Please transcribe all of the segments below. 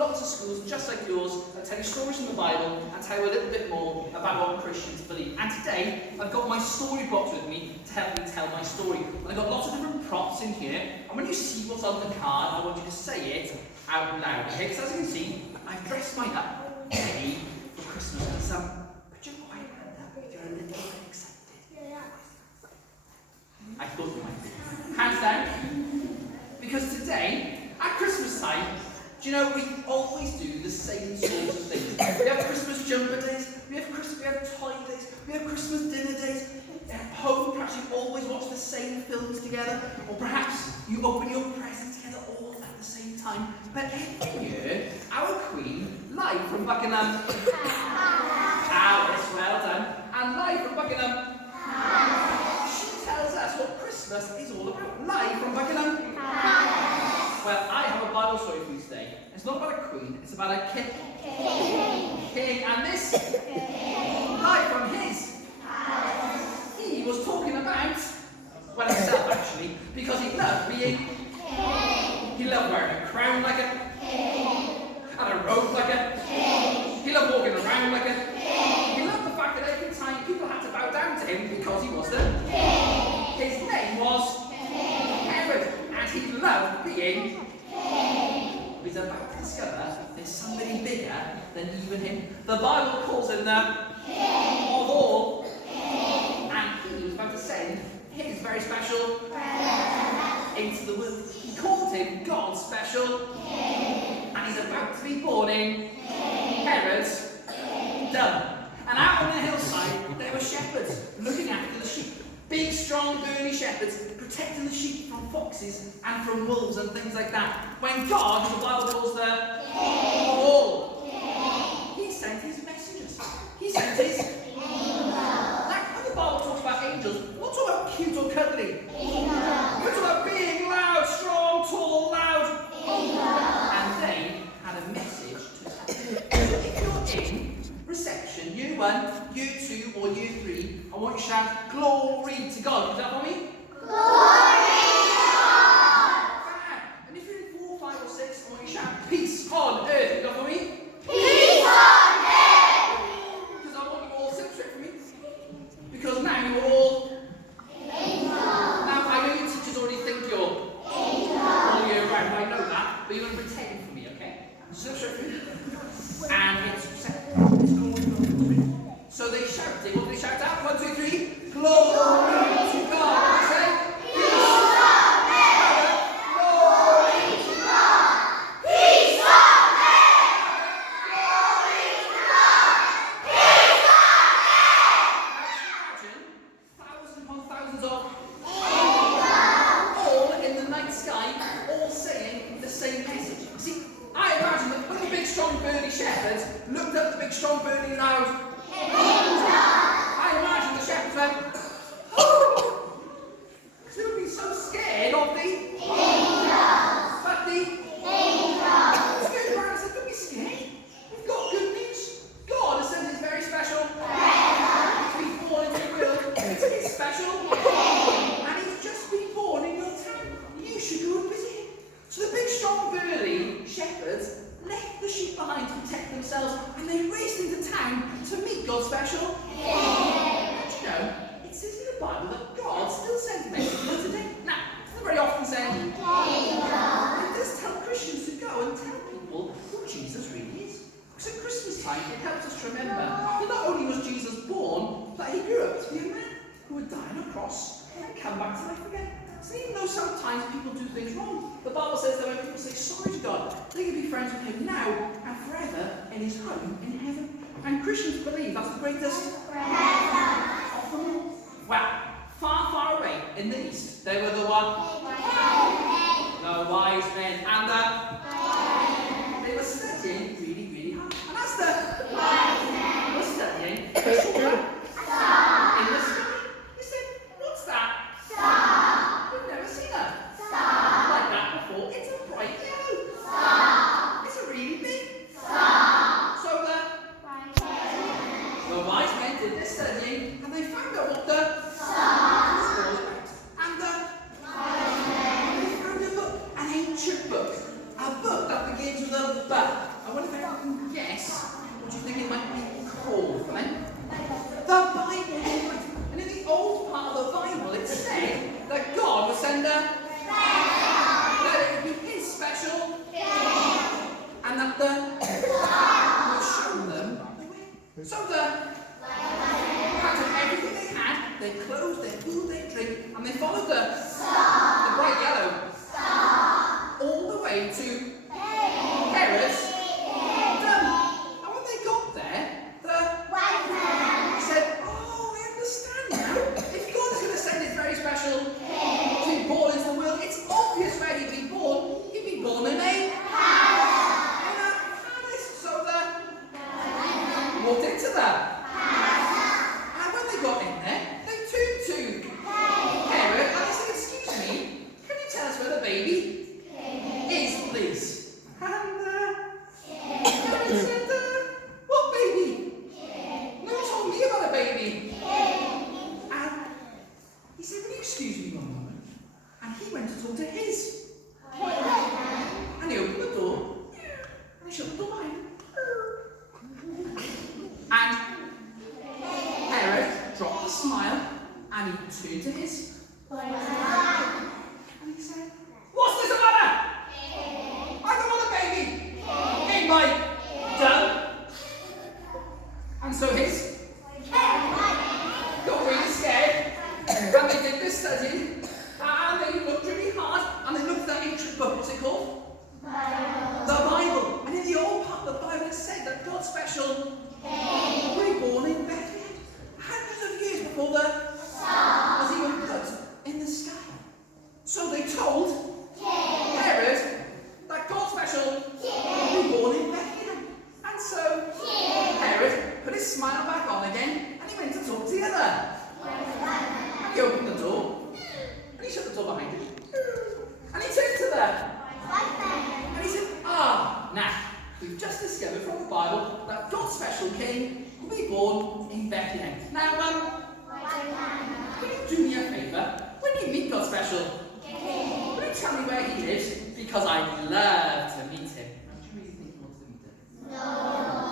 lots of schools just like yours that tell you stories from the Bible and tell you a little bit more about what Christians believe. And today, I've got my story box with me to help me tell my story. And I've got lots of different props in here. And when you see what's on the card, I want you to say it out loud. Okay? Because as you can see, I've dressed mine up ready for Christmas. And put your quiet hand up if you're a little bit excited. I thought you might be. Hands down. Because today, at Christmas time, do you know, we always do the same sorts of things. We have Christmas jumper days, we have toy days, we have Christmas dinner days. At home, perhaps you always watch the same films together, or perhaps you open your presents together all at the same time. But every year, our Queen, live from Buckingham, Alice, well done, and live from Buckingham, she tells us what Christmas is all about. Live from Buckingham. Well, I have a Bible story for you today. It's not about a queen, it's about a king. King, and this, live from his, he was talking about, well, himself actually, because he loved being king. He loved wearing a crown like a king, and a robe like a king. He loved walking around like a king. He loved the fact that every time people had to bow down to him because he was the king. His name was Herod. He loved being king. He's about to discover there's somebody bigger than even him. The Bible calls him the king of all. King. And he was about to send his very special into the world. He called him God's special king. And he's about to be born in Herod's kingdom. And out on the hillside, there were shepherds looking after the sheep. Big, strong, burly shepherds protecting the sheep from foxes and from wolves and things like that. When God, the Bible calls the king of all, he sent his messengers. He sent his angels. Like when the Bible talks about angels, we're not talking about cute or cuddly. We're talking about being loud, strong, tall, loud. And they had a message to tell. So if you're in reception, year 1, year 2, or year 3, I want you to shout, glory to God. Is that for me? Glory to God! And if you're in 4, 5, or 6, I want you to shout, peace on earth. Is that for me? Peace on earth! Because I want you all to sit straight for me. Because now you're all angels. Now, I know your teachers already think you're angels all year round. I know that. But you're going to pretend for me, okay? Sit straight for me. And it's glory. So they shouted. What did they shout out? 1, 2, 3. Glory to God. Say, peace on earth. Glory to God. Peace on earth. Glory to God. Peace on earth. Imagine thousands upon thousands of angels all in the night sky, all saying the same message. See, I imagine that when the big, strong, burly shepherds looked up the big, strong, burly, loud angels, I imagine the shepherds went, oh! Because they would be so scared of the angels. But the angels turned around and said, don't be scared. We've got good news. God has sent his very special to be born into the world. It's his special and he's just been born in your town. You should go and visit him. So the big, strong, burly shepherds left the sheep behind to protect themselves, and they raced into town to meet God's special king. And you know, it says in the Bible that God still sends messages today. Now, it's very often saying, it does tell Christians to go and tell people who Jesus really is. Because at Christmas time, it helps us to remember that not only was Jesus born, but he grew up to be a man who would die on a cross and come back to life again. So even though sometimes people do things wrong, the Bible says that when people say sorry to God, they can be friends with him now and forever in his home in heaven. And Christians believe that's the greatest of them all. Well, far, far away in the east, they were the wise men, and they were studying really, really hard. And as the wise men were studying, they saw a in the sky. They said, what's that? Star. We've never seen a star like that before. It's a bright yellow star. It's a really big star. So the wise men did their studying and they found out what the star was all about. And they found a book, an ancient book I wonder if anyone can guess what you think it might be called, right? The Bible. And in the old part of the Bible, it said that God would send that it would be his special and that would show them the way. So packed everything they had, their clothes, their food, their drink, and they followed the bright yellow all the way to Herod's dome. And when they got there, the said, "Oh, I understand now. If God is going to send his very special to be born into the world, it's obvious where he'd be born. He'd be born in a palace." So they walked into that. And when they got in there, they turned to Herod and they said, "Excuse me, can you tell us where the baby is, please?" And Herod said, "What baby? No one told me about a baby." And he said, "Will you excuse me one moment?" And he went to talk to his. And he opened the door and he shut the door behind him. And Herod dropped a smile and he turned to his. And he said, "What's this matter? I don't want a baby in my dome." And so his got really scared, and they did this study, and they looked really hard, and they looked at that ancient book. What's it called? The Bible. And in the old part of the Bible, it said that God's special was born in Bethlehem, hundreds of years before the sun was even put in the sky. So they told Herod that God's special would be born in Bethlehem. And so Herod put his smile back on again and he went to talk to the other. And he opened the door and he shut the door behind him. And he turned to them and he said, now we've just discovered from the Bible that God's special king will be born in Bethlehem. Now, will you do me a favour? When you meet God's special, will you tell me where he lives? Because I'd love to meet him. Do you really think he wanted to meet him? No.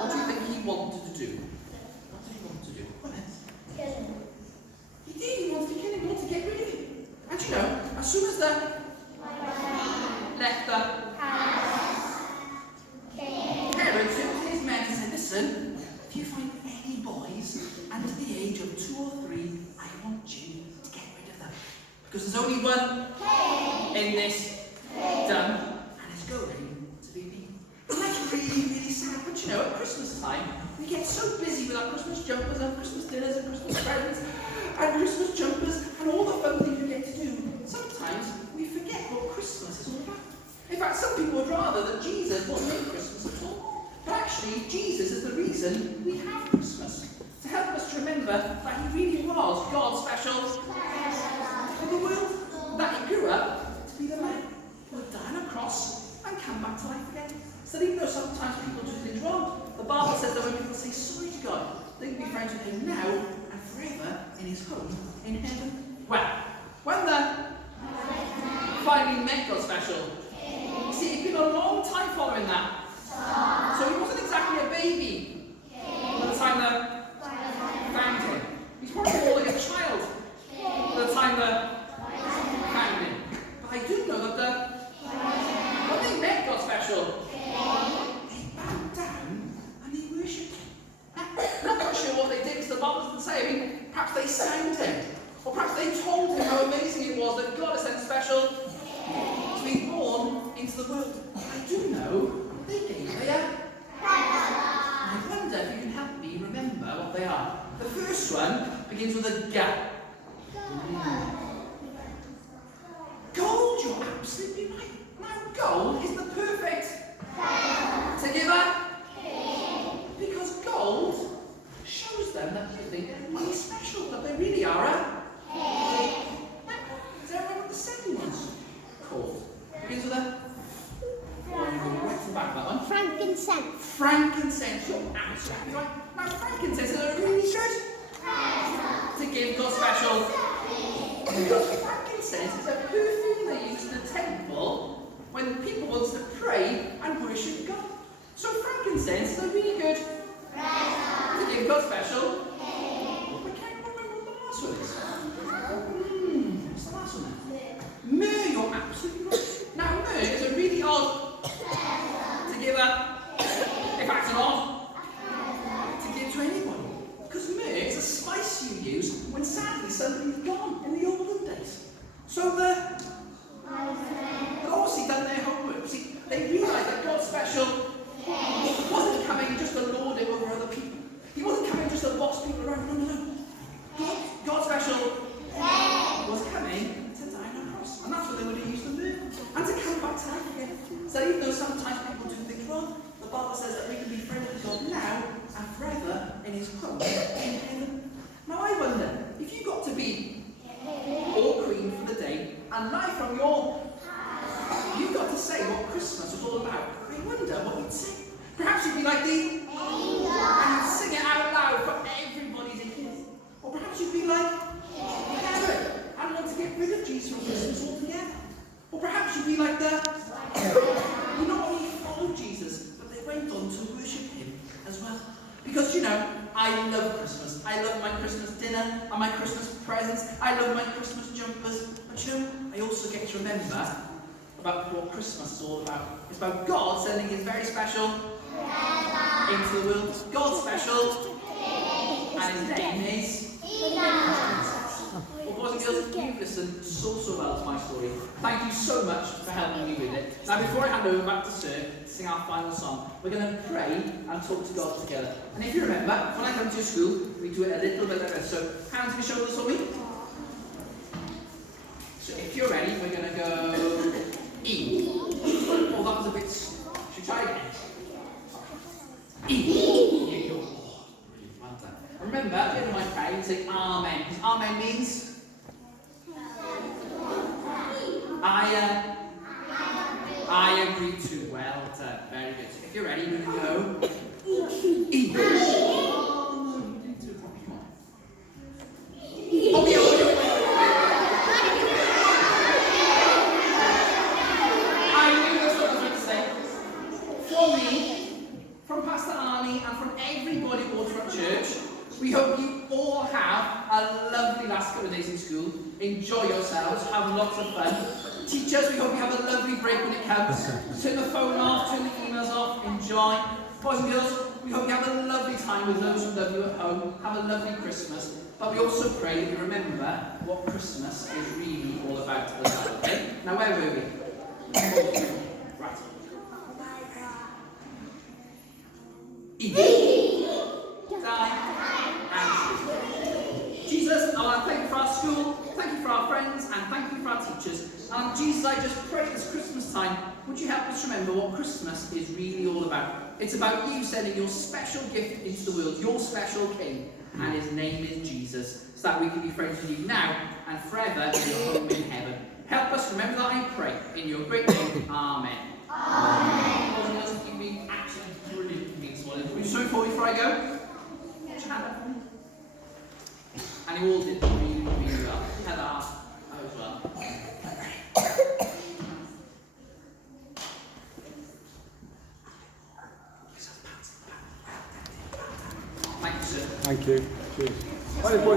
What do you think he wanted to do? What did he want to do? What else? Kill him. He did. He wanted to kill him. He wanted to get rid of him. And you know, as soon as the left the Herod turned to his men and said, "Listen, if you find any boys under the age of 2 or 3, I want you to get rid of them. Because there's only one in this dome, and it's going to be me." And that's really, really sad. But you know, at Christmas time, we get so busy with our Christmas jumpers and Christmas dinners and Christmas presents and Christmas jumpers and all the fun things we get to do. Sometimes we forget what Christmas is all about. In fact, some people would rather that Jesus wasn't in Christmas at all. But actually, Jesus is the reason we have Christmas. To help us to remember that he really was God's special for the world. That he grew up to be the man who would die on a cross and come back to life again. So even though sometimes people do things wrong, the Bible says that when people say sorry to God, they can be friends with him now and forever in his home in heaven. Well, when the finally met God special, you see, it's been a long time following that. So he wasn't exactly a baby by the time they found him. He's probably more like a child by the time they found him. But I do know that when they met God special, they bowed down and they worshipped him. I'm not sure what they did because the Bible doesn't say. I mean, perhaps they sang him, or perhaps they told him how amazing it was that God has sent special to be born into the world. I do know they gave a I wonder if you can help me remember what they are. The first one begins with a G. Gold, you're absolutely right. Now, gold is the perfect to give a because gold shows them that you think they're really special, that they really are a Is everyone what the second one's called? Begins with a right to the back of that one. Frankincense. Frankincense, you're absolutely right. Now, frankincense is a really good to give God special. Because frankincense is a perfume they use in the temple when people want to pray and worship God. So can say, and so really good. To give God special. I can't remember what the last one is. What's the last one then? Myrrh, you're absolutely right. Now, myrrh is a really odd to give in fact, an odd to give to anybody. Because myrrh is a spice you use when sadly somebody's gone in the olden days. So they've obviously done their homework. See, they realised that God's special wasn't coming just to lord it over other people. He wasn't coming just to boss people around. No. God's special was coming to die on a cross. And that's what they would have used the myrrh. And to come back to life again. So even though sometimes people do things wrong, the Bible says that we can be friends with God now and forever in his home in heaven. Now I wonder, if you got to be all queen for the day and live from you've got to say what Christmas was all about. I wonder what you'd say. Perhaps you'd be like the angel and you'd sing it out loud for everybody to hear. Or perhaps you'd be like Herod and want to get rid of Jesus from Christmas altogether. Or perhaps you'd be like who not only followed Jesus, but they went on to worship him as well. Because I love Christmas. I love my Christmas dinner and my Christmas presents. I love my Christmas jumpers. But I also get to remember about what Christmas is all about. It's about God sending his very special into the world. God's special, and his name is Jesus. Well, boys and girls, you've listened so well to my story. Thank you so much for helping me with it. Now, before I hand over back to Sir to sing our final song, we're going to pray and talk to God together. And if you remember, when I come to your school, we do it a little bit like this. So, hands to your shoulders for me. So, if you're ready, we're going to go E. Oh, that was a bit. Should we try again? E. Here you go. Oh, brilliant. Well done. Remember, at the end of my prayer, you say Amen. Because Amen means I agree too. Well done. Very good. So if you're ready, we're going to go E. Oh, no, you didn't do it properly. Come on. Oh, yeah, from me, from Pastor Arnie, and from everybody all throughout church, we hope you all have a lovely last couple of days in school. Enjoy yourselves, have lots of fun. Teachers, we hope you have a lovely break when it comes. Turn the phone off, turn the emails off, enjoy. Boys and girls, we hope you have a lovely time with those who love you at home. Have a lovely Christmas. But we also pray that you remember what Christmas is really all about as well, okay? Now, where were we? Right. Jesus, I want to thank you for our school, thank you for our friends, and thank you for our teachers. Jesus, I just pray this Christmas time, would you help us remember what Christmas is really all about? It's about you sending your special gift into the world, your special king, and his name is Jesus, so that we can be friends with you now and forever in your home in heaven. Help us remember that, I pray, in your great name. Amen. Amen. You've been absolutely brilliant for me this morning. Will you show me before I go? Put your hand up for me. And you all did really well. You had that as well. Thank you, sir. Thank you. Cheers.